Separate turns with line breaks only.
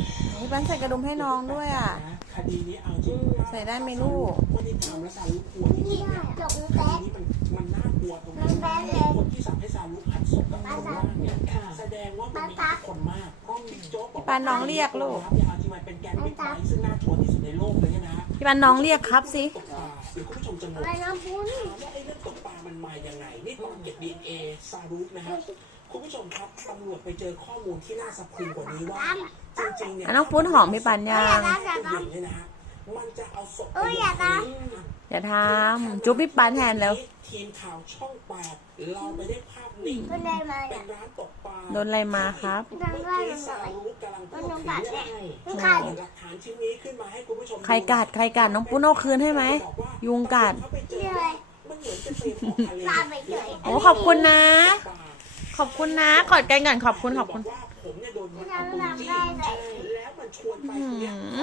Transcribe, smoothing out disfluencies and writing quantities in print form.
พี่ปันใส่กระดุมให้น้องด้วยอ่ะ
คดีนี้เอาจริง
ใส่ได้ไหมลูก
คนที่ทำแล้วซารุกลัวนี่เนี่ยคดีนี้มันน่ากลัวตรงที่คนที่สั่งให้ซารุหันศพกับคนล่างเนี่ยแสดงว่ามันมีอิทธิพลมากเพราะบิ๊กโจ๊กบอก
พี่ปันน้องเรียกลูก
เนี่ยเอาจริงมันเป็นแกนบิ๊กไบค์ซึ่งน่ากลัวที่สุดในโลกเลยนะ
พี่ปันน้องเรียกครับสิ
ตกปลาหรือคุณผู้ชมจะงงถามว่าไอ้เรื่องตกปลามันมายังไงนี่ตอนเก็บ DNA ซารุนะฮะคุณผู้ชมครับตำรวจไปเจอข้อมูลที่น่าสะพรึงกว่านี้ว่าจริงๆเนี่ย
น้องปุ้นหอมพี่ปันยัง
มันจะเอาศพ
อย่าทำจุ๊บพี่ปันแทนแล้ว
ทีมข่าวช่อง8เราไปได้ภาพนิ่งเป็นร้านตกปลา
โดนอะไรมาครับ
เมื่อกี้ซารุกำลังพูดถึงหลักฐานชิ้นนี้ขึ้นมาให้คุณผู้ชม
ใครกัดน้องปุ้นเอาคืนให้ไหมยุงกัด
มันเหมือนจะเป็นของทะเล
โอ้ขอบคุณนะ ขอบคุณนะกอดกันก่อนขอบคุณ
บอกว่าผมเนี่ยโดนมันเอาปืนจี้แล้วมันชวนไปเนี่ย